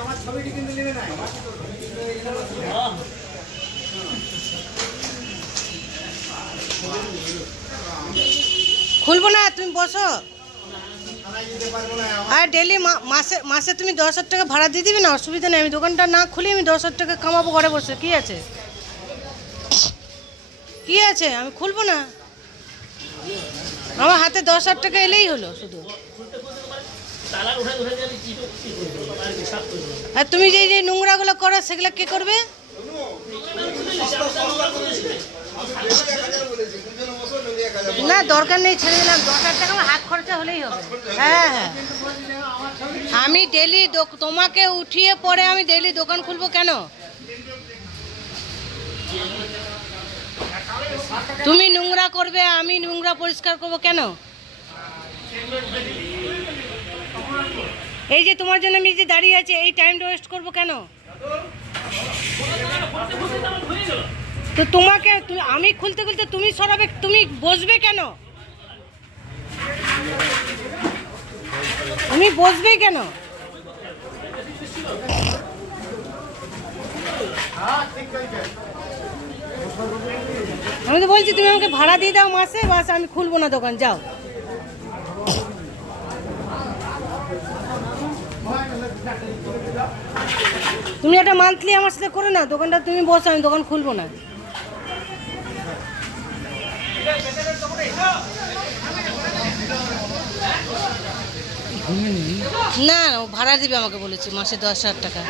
আমার ছবিটি কিন্তু নেবে না। খুলবো না, তুমি বসো। আর ডেলি মাসে মাসে তুমি 10,000 টাকা ভাড়া দিয়ে দিবি না, অসুবিধা নেই। আমি দোকানটা না খুলি আমি 10,000 টাকা কামাবো ঘরে বসে। কি আছে কি আছে, আমি খুলবো না। আমার হাতে 10,000 টাকা এলেই হলো শুধু। আর তুমি যে যে নোংরাগুলো করো সেগুলো কে করবে? না দরকার নেই, ছেড়ে দিলাম। 10,000 টাকা আমার হাত খরচা হলেই হবে। হ্যাঁ হ্যাঁ, আমি ডেলি তোমাকে উঠিয়ে পরে আমি ডেলি দোকান খুলবো কেন? তুমি নোংরা করবে, আমি নোংরা পরিষ্কার করবো কেন? এই যে তোমার জন্য আমি যে দাঁড়িয়ে আছি, এই টাইমটা ওয়েস্ট করবো কেন? তো তোমাকে আমি খুলতে খুলতে তুমি সরাবে, তুমি বসবে কেন? তুমি বসবে কেন? আমি তো বলছি তুমি আমাকে ভাড়া দিয়ে দাও মাসে, বাস আমি খুলবো না দোকান, যাও। তুমি একটা মান্থলি আমার সাথে করে না দোকানটা, তুমি বসো, আমি দোকান খুলবো না। না ভাড়া দিবে আমাকে বলেছি মাসে 10,000 টাকা।